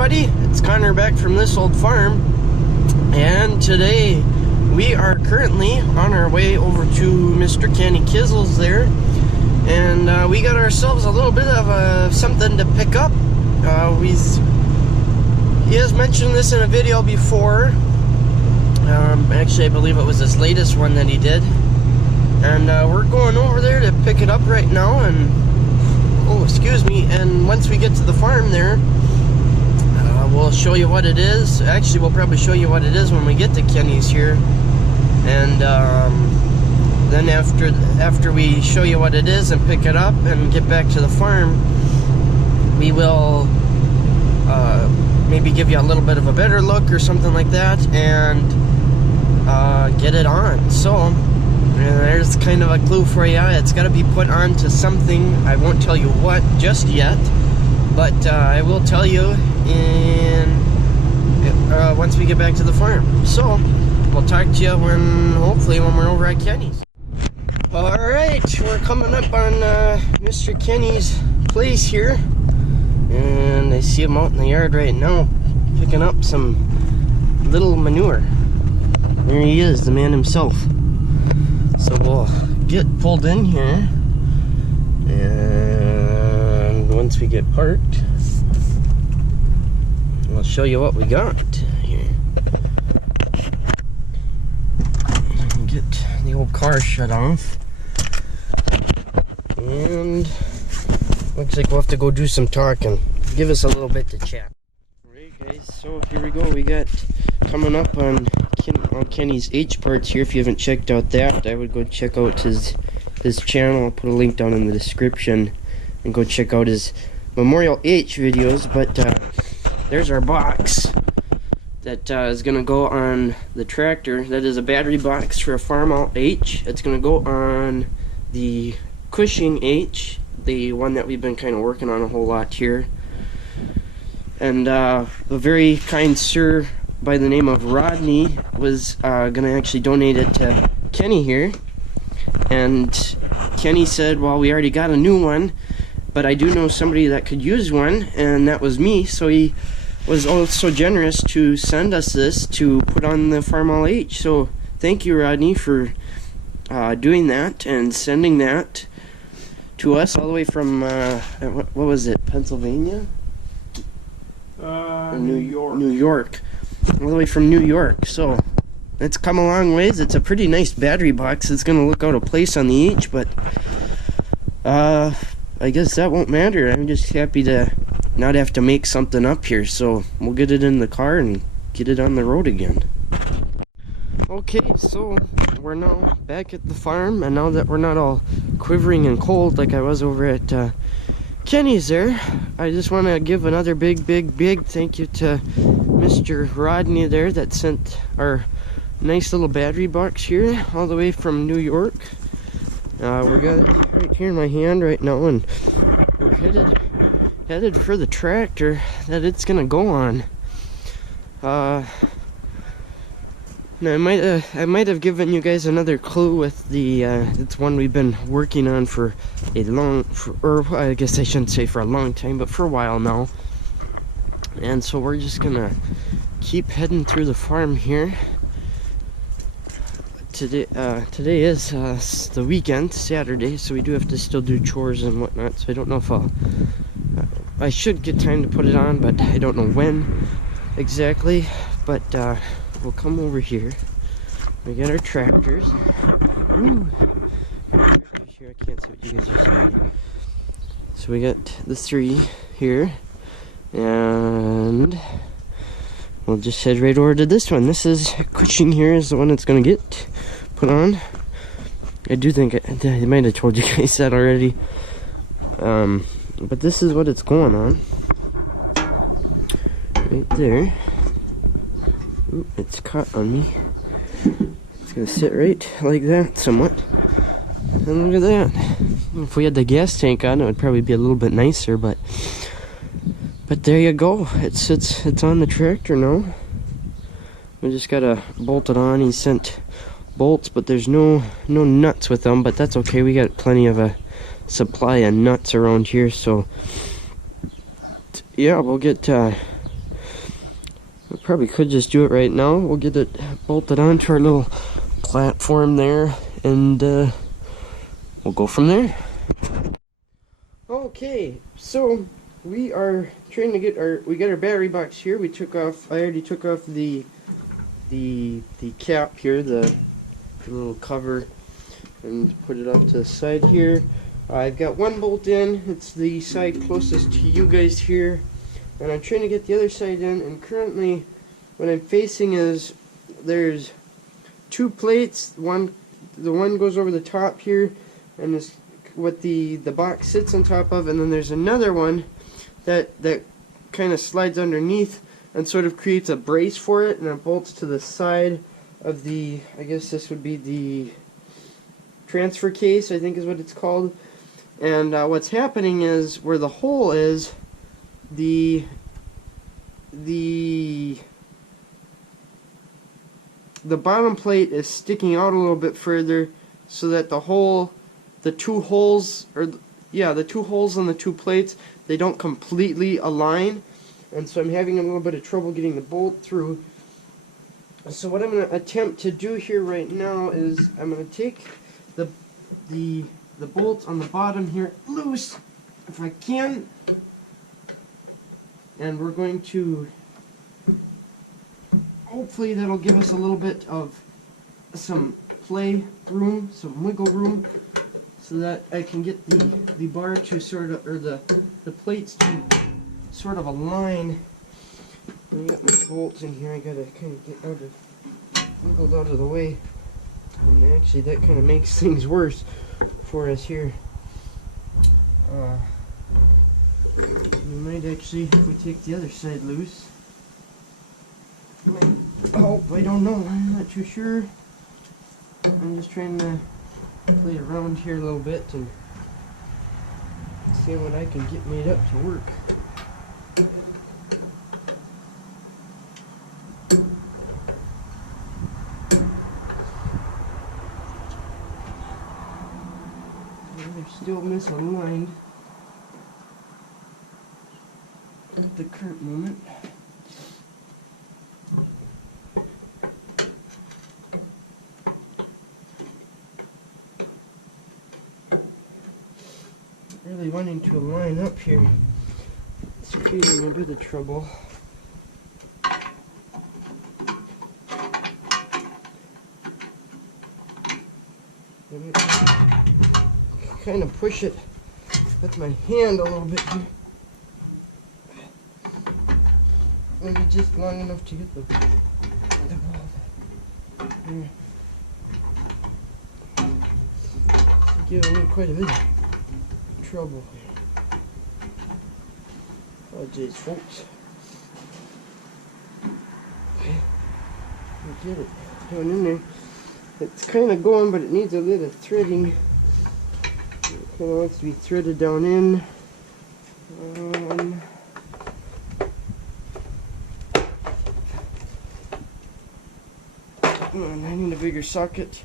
everybody, it's Connor back from This Old Farm, and today we are currently on our way over to Mr. Kenny Kizzle's there, and we got ourselves a little bit of something to pick up. He has mentioned this in a video before. Actually, I believe it was his latest one that he did, and we're going over there to pick it up right now. And oh, excuse me, and once we get to the farm there, we'll show you what it is. Actually, we'll probably show you what it is when we get to Kenny's here. And then after we show you what it is and pick it up and get back to the farm, we will maybe give you a little bit of a better look or something like that, and get it on. So there's kind of a clue for you. It's got to be put on to something. I won't tell you what just yet, but I will tell you once we get back to the farm. So we'll talk to you hopefully when we're over at Kenny's. Alright, we're coming up on Mr. Kenny's place here, and I see him out in the yard right now picking up some little manure. There he is, the man himself. So we'll get pulled in here, and once we get parked, I'll show you what we got here. Get the old car shut off, and looks like we'll have to go do some talking. Give us a little bit to chat. Alright guys, so here we go. We got coming up on Kenny's H parts here. If you haven't checked out that, I would go check out his channel. I'll put a link down in the description and go check out his Memorial H videos. But there's our box that is going to go on the tractor. That is a battery box for a Farmall H. It's going to go on the Cushing H, the one that we've been kind of working on a whole lot here. And a very kind sir by the name of Rodney was going to actually donate it to Kenny here. And Kenny said, well, we already got a new one, but I do know somebody that could use one, and that was me. So he was also generous to send us this to put on the Farmall H. So thank you, Rodney, for doing that and sending that to us all the way from what was it, Pennsylvania? New York. All the way from New York. So it's come a long ways. It's a pretty nice battery box. It's gonna look out of place on the H, but I guess that won't matter. I'm just happy to not have to make something up here. So we'll get it in the car and get it on the road again. Okay, so we're now back at the farm, and now that we're not all quivering and cold like I was over at Kenny's there, I just want to give another big thank you to Mr. Rodney there that sent our nice little battery box here all the way from New York. We got it right here in my hand right now, and we're headed for the tractor that it's gonna go on. Now I might have given you guys another clue with the it's one we've been working on for or I guess I shouldn't say for a long time, but for a while now. And so we're just gonna keep heading through the farm here. Today is the weekend, Saturday, so we do have to still do chores and whatnot. So I don't know if I should get time to put it on, but I don't know when exactly. But we'll come over here. We got our tractors. Ooh. Here, I can't see what you guys are seeing. So we got the 3 here, and we'll just head right over to this one. This is Cushing here is the one that's gonna get put on. I do think I might have told you guys that already. But this is what it's going on. Right there. Ooh, it's caught on me. It's gonna sit right like that somewhat. And look at that. If we had the gas tank on, it would probably be a little bit nicer, but there you go. It's on the tractor now. We just gotta bolt it on. He sent bolts, but there's no nuts with them, but that's okay. We got plenty of a supply of nuts around here, so yeah, we'll get I probably could just do it right now. We'll get it bolted onto our little platform there, and we'll go from there. Okay, so we are trying to get we got our battery box here. We took off, I already took off the cap here, the little cover, and put it up to the side here. I've got one bolt in. It's the side closest to you guys here, and I'm trying to get the other side in, and currently what I'm facing is there's two plates. The one goes over the top here, and is what the box sits on top of, and then there's another one that kind of slides underneath and sort of creates a brace for it, and it bolts to the side of the, I guess this would be the transfer case, I think is what it's called. And what's happening is, where the hole is, the bottom plate is sticking out a little bit further, so that the two holes on the two plates, they don't completely align, and so I'm having a little bit of trouble getting the bolt through. So what I'm going to attempt to do here right now is I'm going to take the bolt on the bottom here loose, if I can, and we're going to, hopefully that'll give us a little bit of some play room, some wiggle room, so that I can get the bar to sort of, or the plates to sort of align. I got my bolts in here. I gotta kind of get wiggled out of the way, and actually that kind of makes things worse for us here. We might actually, if we take the other side loose, oh, I don't know. I'm not too sure. I'm just trying to play around here a little bit and see what I can get made up to work. They're still misaligned at the current moment. Really wanting to line up here. It's creating a bit of trouble. Kind of push it with my hand a little bit here. Maybe just long enough to get the ball here. It's giving me quite a bit of trouble here. Oh jeez, folks. We get it going in there. It's kind of going, but it needs a little threading. It kind of wants to be threaded down in. And I need a bigger socket.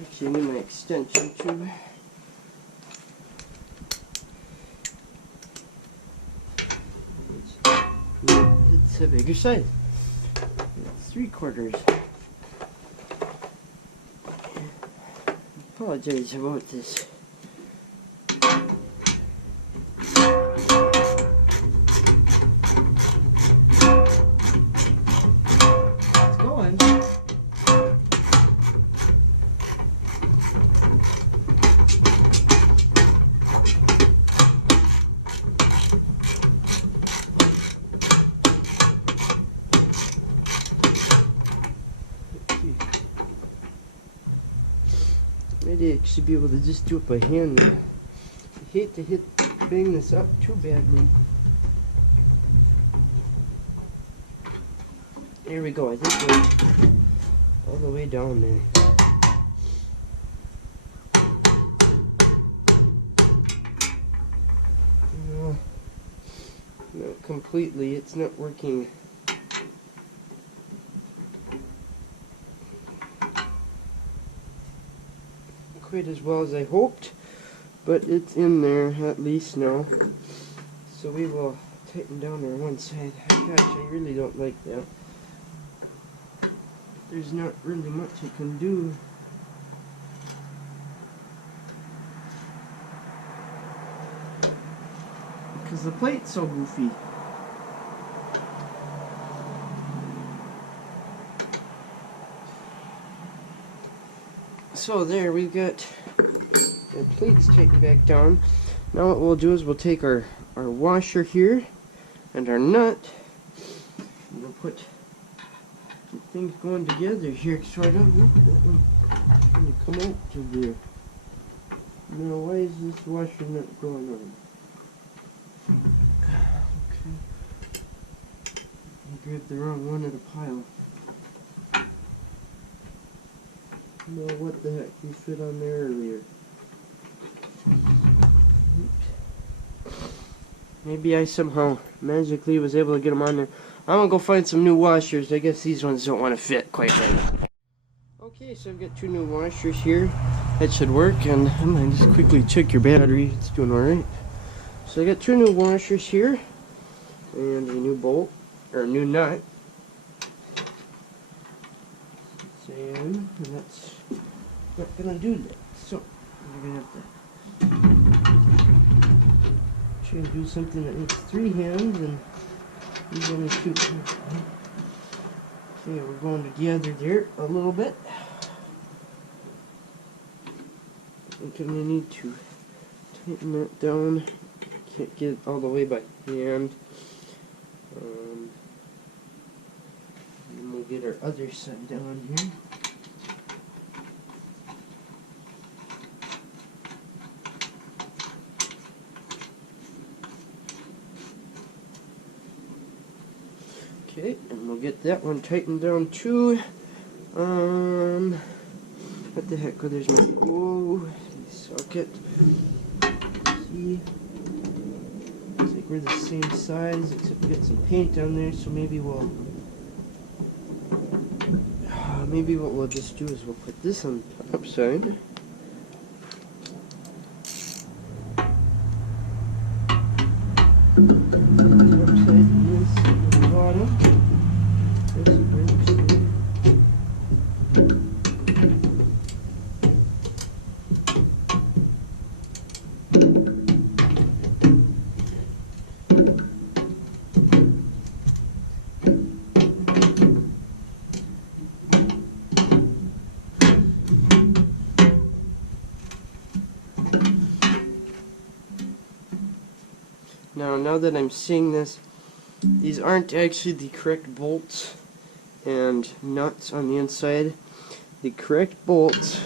Actually, I need my extension too. It's a bigger size. It's 3/4. Apologize about this. It's going. Maybe I should be able to just do it by hand. I hate to bang this up too badly. There we go. I think we're all the way down there. No, not completely. It's not working. Quite as well as I hoped, but it's in there at least now. So we will tighten down on one side. Gosh, I really don't like that. There's not really much I can do. Because the plate's so goofy. So there, we've got the plates tightened back down. Now what we'll do is we'll take our washer here and our nut, and we'll put some things going together here, sort of. That one going to come out to there. Now, why is this washer nut going on? Okay. I grabbed the wrong one at a pile. No, what the heck? You fit on there earlier. Oops. Maybe I somehow magically was able to get them on there. I'm gonna go find some new washers. I guess these ones don't want to fit quite right. Okay, so I've got 2 new washers here. That should work, and I'm gonna just quickly check your battery. It's doing alright. So I got 2 new washers here, and a new bolt, or a new nut. And that's not gonna do that. So we're gonna have to try and do something that needs 3 hands, and these only 2. Okay, we're going together there a little bit. I think I'm gonna need to tighten that down. Can't get it all the way by hand. And we'll get our other side down here. Okay, and we'll get that one tightened down too. What the heck? Oh, there's my socket. See, looks like we're the same size, except we got some paint on there. So maybe what we'll just do is we'll put this on the top side. Now that I'm seeing this, these aren't actually the correct bolts and nuts on the inside. The correct bolts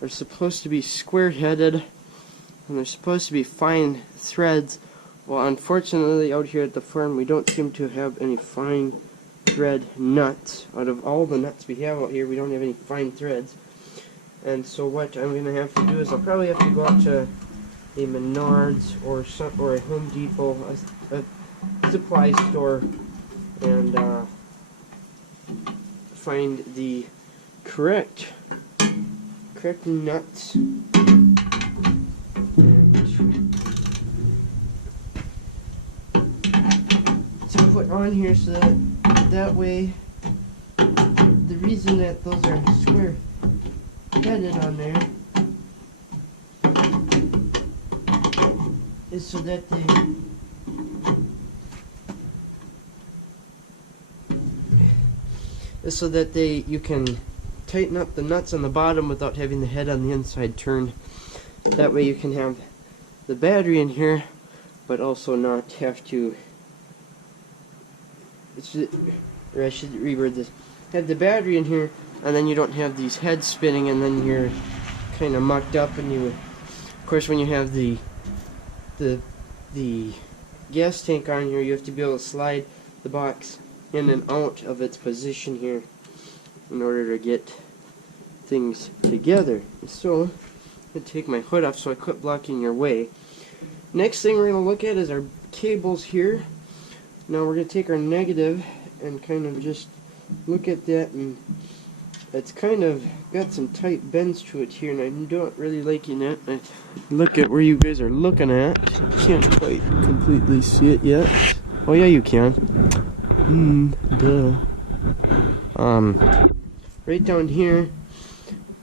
are supposed to be square-headed, and they're supposed to be fine threads. Well, unfortunately, out here at the farm, we don't seem to have any fine thread nuts. Out of all the nuts we have out here, we don't have any fine threads. And so what I'm going to have to do is I'll probably have to go out to a Menards or a Home Depot, a supply store, and find the correct nuts and to put on here, so that way, the reason that those are square headed on there is so that you can tighten up the nuts on the bottom without having the head on the inside turn. That way you can have the battery in here, but also not have to, or I should reword this, have the battery in here, and then you don't have these heads spinning, and then you're kind of mucked up, and of course when you have the gas tank on here, you have to be able to slide the box in and out of its position here in order to get things together. So I'm going to take my hood off so I quit blocking your way. Next thing we're going to look at is our cables here. Now we're going to take our negative and kind of just look at that and it's kind of got some tight bends to it here, and I'm not really liking it. Look at where you guys are looking at. Can't quite completely see it yet. Oh yeah, you can. Duh. Right down here,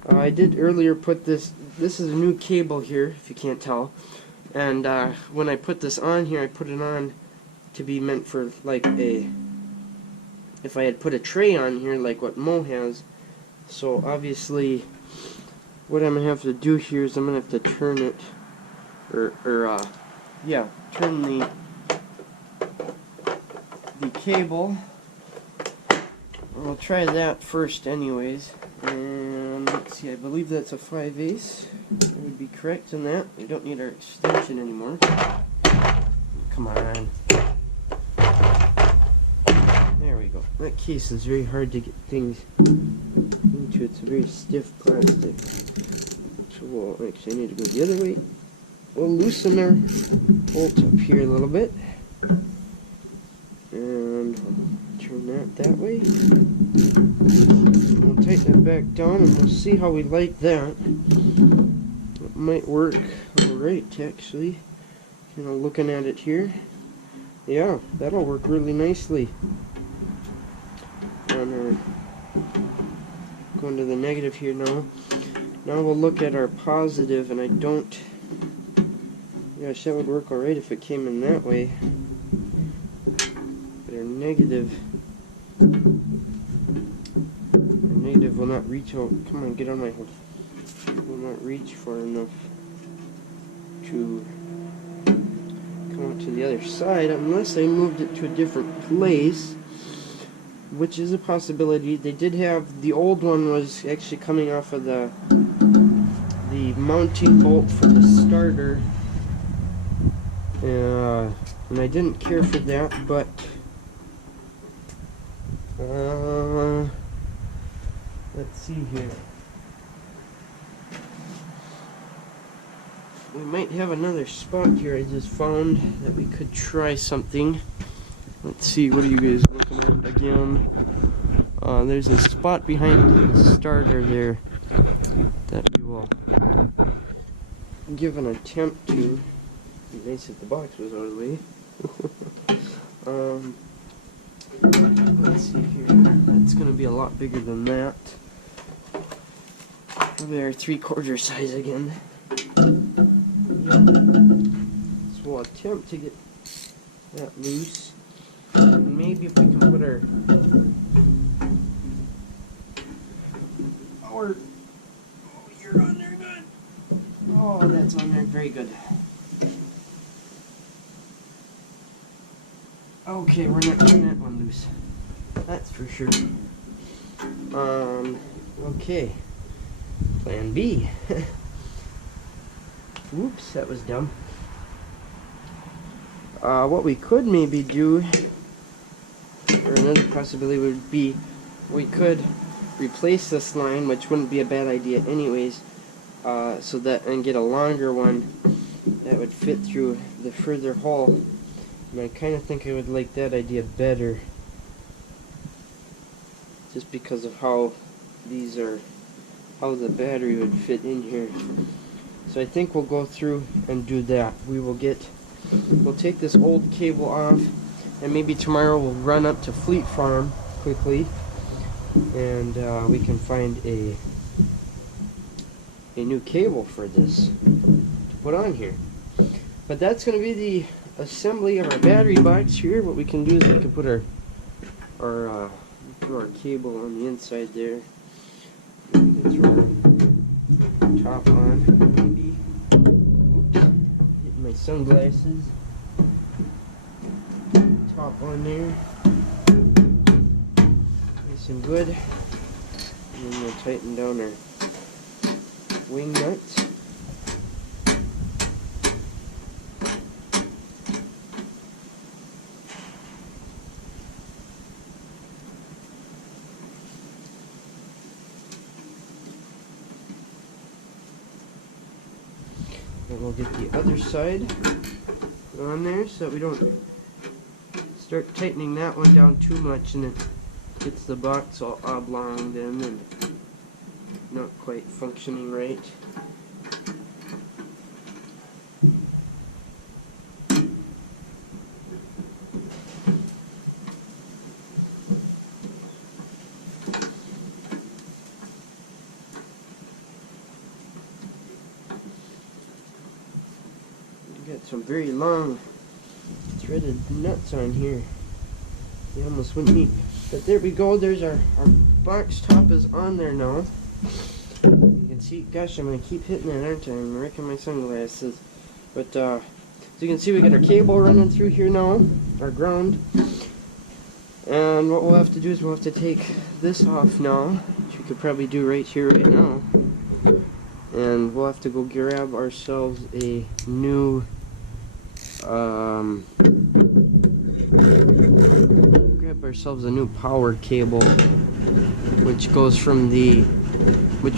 I did earlier put this is a new cable here, if you can't tell. And when I put this on here, I put it on to be meant for like if I had put a tray on here like what Mo has. So obviously what I'm going to have to do here is I'm going to have to turn it, turn the cable. We'll try that first anyways. And let's see, I believe that's a 5/8. I would be correct in that. We don't need our extension anymore. Come on. There we go. That case is very hard to get things into. It's a very stiff plastic. So we'll, actually I need to go the other way. We'll loosen our bolt up here a little bit. And turn that way. We'll tighten it back down and we'll see how we like that. It might work alright actually. You know, looking at it here. Yeah, that'll work really nicely. On our, going to the negative here now. Now we'll look at our positive, and I don't. Gosh, that would work alright if it came in that way. But our negative will not reach out. Come on, get on my hook. Will not reach far enough to come out to the other side unless I moved it to a different place, which is a possibility. They did have, the old one was actually coming off of the mounting bolt for the starter, and I didn't care for that, but let's see here. We might have another spot here I just found that we could try something. Let's see, what are you guys looking at again? There's a spot behind the starter there that we will give an attempt to. It'd be nice if the box was out of the way. Let's see here. That's going to be a lot bigger than that. Probably our 3/4 size again. Yep. So we'll attempt to get that loose. And maybe if we can put our oh, you're on there good. Oh, that's on there very good. Okay, we're not getting that one loose. That's for sure. Okay. Plan B. Oops, that was dumb. What we could maybe do, or another possibility would be, we could replace this line, which wouldn't be a bad idea anyways, so that, and get a longer one that would fit through the further hole. And I kind of think I would like that idea better, just because of how these are, how the battery would fit in here. So I think we'll go through and do that. We'll take this old cable off, and maybe tomorrow we'll run up to Fleet Farm quickly, and we can find a new cable for this to put on here. But that's going to be the assembly of our battery box here. What we can do is we can put our cable on the inside there. We can throw our top on, maybe. Oops, hitting my sunglasses. Top on there. Nice and good. And then we'll tighten down our wing nuts. And we'll get the other side on there so that we don't start tightening that one down too much and it gets the box all oblong then, and not quite functioning right. Got some very long threaded nuts on here. They almost wouldn't meet. But there we go, there's our box top is on there now. You can see, gosh, I'm going to keep hitting it, aren't I? I'm wrecking my sunglasses. But as you can see, we got our cable running through here now, our ground. And what we'll have to do is we'll have to take this off now, which we could probably do right here, right now. And we'll have to go grab ourselves a new power cable, which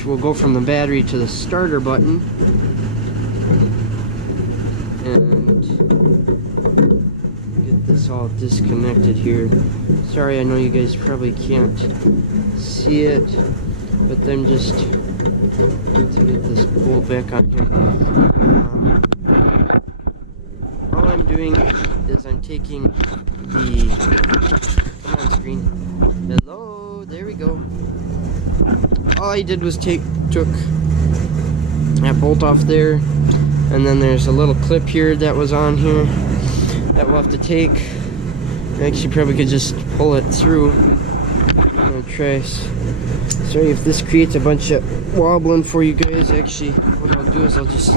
will go from the battery to the starter button, and get this all disconnected here. Sorry, I know you guys probably can't see it, but I'm just to get this bolt back on here. All I'm doing is I'm taking the, come on screen, hello, there we go. All I did was took that bolt off there, and then there's a little clip here that was on here that we'll have to take. Actually, probably could just pull it through. I'm gonna try. Sorry if this creates a bunch of wobbling for you guys. Actually, what I'll do is I'll just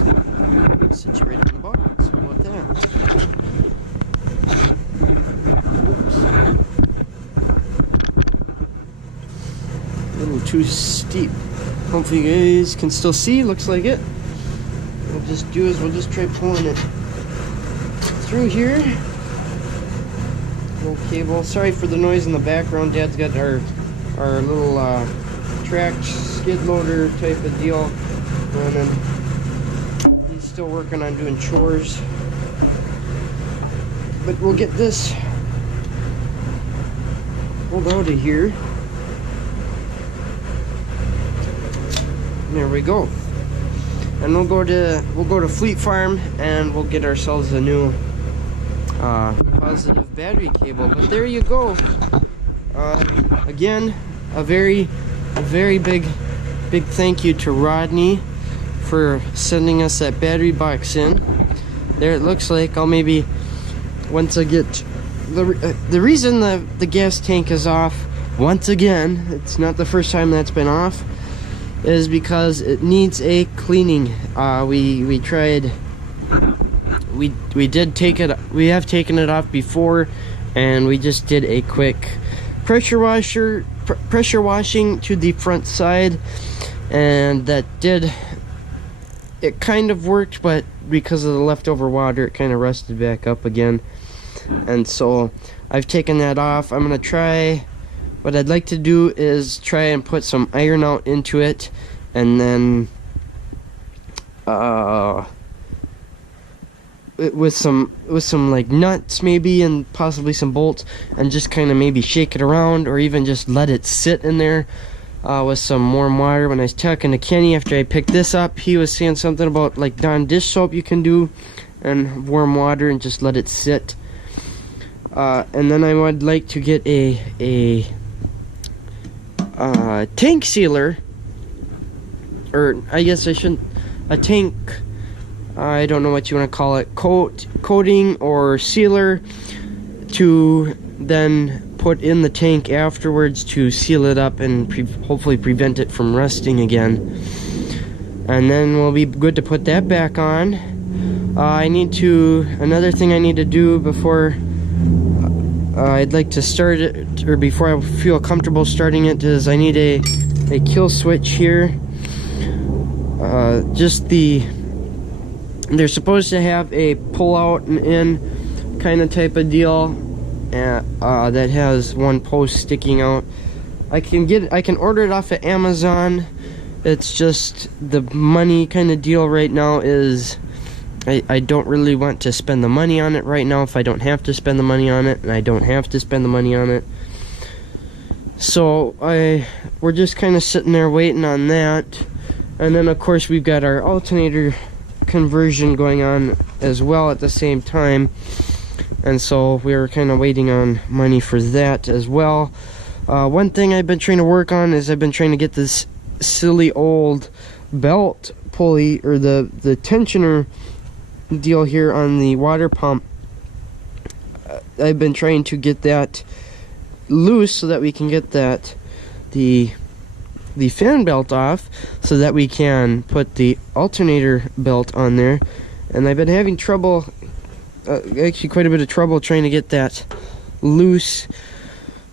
sit you right on the box. How about that? Oops. A little too steep. Hopefully you guys can still see. Looks like it. What we'll just do is we'll just try pulling it through here. Little cable. Sorry for the noise in the background. Dad's got our little tracked skid loader type of deal running. He's still working on doing chores, but we'll get this pulled out of here. There we go. And we'll go to Fleet Farm and we'll get ourselves a new positive battery cable. But there you go. Again, a very big thank you to Rodney for sending us that battery box in. There it looks like. I'll maybe, once I get the reason the gas tank is off once again, it's not the first time that's been off, is because it needs a cleaning. We tried, we have taken it off before, and we just did a quick pressure washing to the front side, and it kind of worked, but because of the leftover water it kind of rusted back up again. And so I've taken that off. I'm gonna try, what I'd like to do is try and put some iron out into it, and then with some like nuts maybe, and possibly some bolts, and just kind of maybe shake it around, or even just let it sit in there with some warm water. When I was talking to Kenny after I picked this up, he was saying something about like Dawn dish soap you can do and warm water and just let it sit. And then I would like to get a tank sealer, or I guess I shouldn't, a tank, I don't know what you want to call it, coating or sealer, to then put in the tank afterwards to seal it up and hopefully prevent it from rusting again. And then we'll be good to put that back on. Another thing I need to do before I'd like to start it, or before I feel comfortable starting it, is I need a kill switch here. They're supposed to have a pull out and in kind of type of deal, that has one post sticking out. I can order it off of Amazon. It's just the money kind of deal right now is I don't really want to spend the money on it right now if I don't have to spend the money on it, and I don't have to spend the money on it. So we're just kind of sitting there waiting on that. And then of course we've got our alternator conversion going on as well at the same time. And so we're kind of waiting on money for that as well. One thing I've been trying to work on is I've been trying to get this silly old belt pulley, or the tensioner deal here on the water pump. I've been trying to get that loose so that we can get the fan belt off, so that we can put the alternator belt on there. And I've been having trouble, actually quite a bit of trouble, trying to get that loose.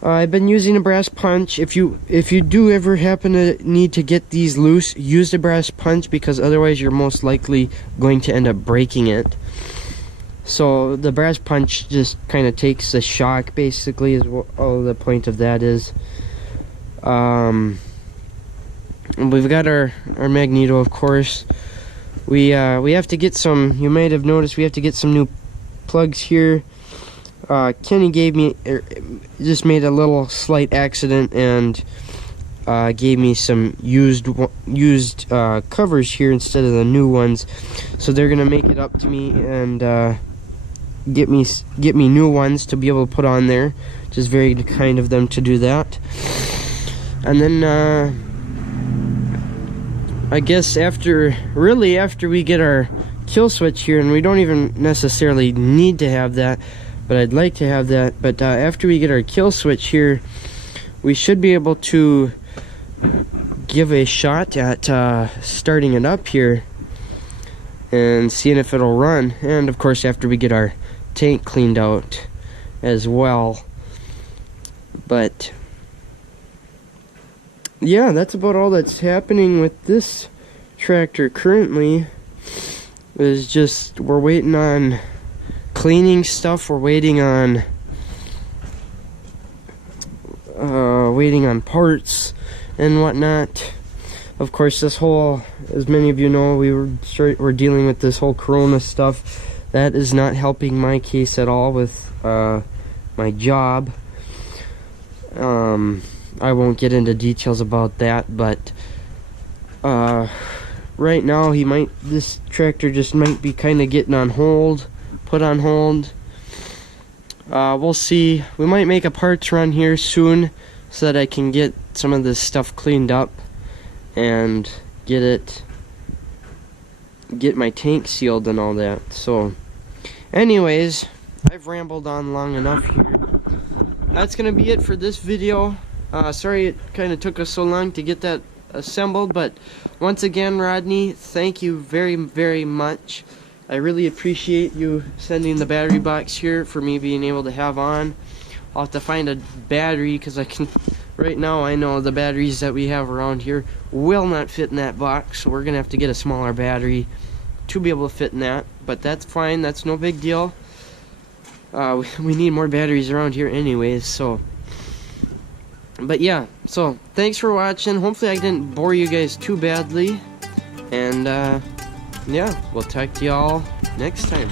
I've been using a brass punch. If you do ever happen to need to get these loose, use the brass punch, because otherwise you're most likely going to end up breaking it. So the brass punch just kind of takes the shock, basically, is what all the point of that is. We've got our magneto, of course. We have to get some, you might have noticed, we have to get some new plugs here. Kenny gave me, just made a little slight accident and gave me some used covers here instead of the new ones. So they're gonna make it up to me and get me new ones to be able to put on there, which is very kind of them to do that. And then I guess after we get our kill switch here, and we don't even necessarily need to have that, but I'd like to have that. But after we get our kill switch here, we should be able to give a shot at starting it up here and seeing if it'll run. And of course, after we get our tank cleaned out as well. But yeah, that's about all that's happening with this tractor currently. Is just, we're waiting on cleaning stuff, we're waiting on parts and whatnot. Of course, this whole, as many of you know, we're dealing with this whole corona stuff. That is not helping my case at all with my job. I won't get into details about that, but right now this tractor just might be kind of getting on hold, put on hold. We'll see. We might make a parts run here soon so that I can get some of this stuff cleaned up and get my tank sealed and all that. So anyways, I've rambled on long enough here. That's gonna be it for this video. Sorry it kind of took us so long to get that assembled, but once again, Rodney, thank you very, very much. I really appreciate you sending the battery box here for me being able to have on. I'll have to find a battery, because right now I know the batteries that we have around here will not fit in that box, so we're gonna have to get a smaller battery to be able to fit in that, but that's fine, that's no big deal. We need more batteries around here anyways, so. But yeah, so thanks for watching. Hopefully I didn't bore you guys too badly. And yeah, we'll talk to y'all next time.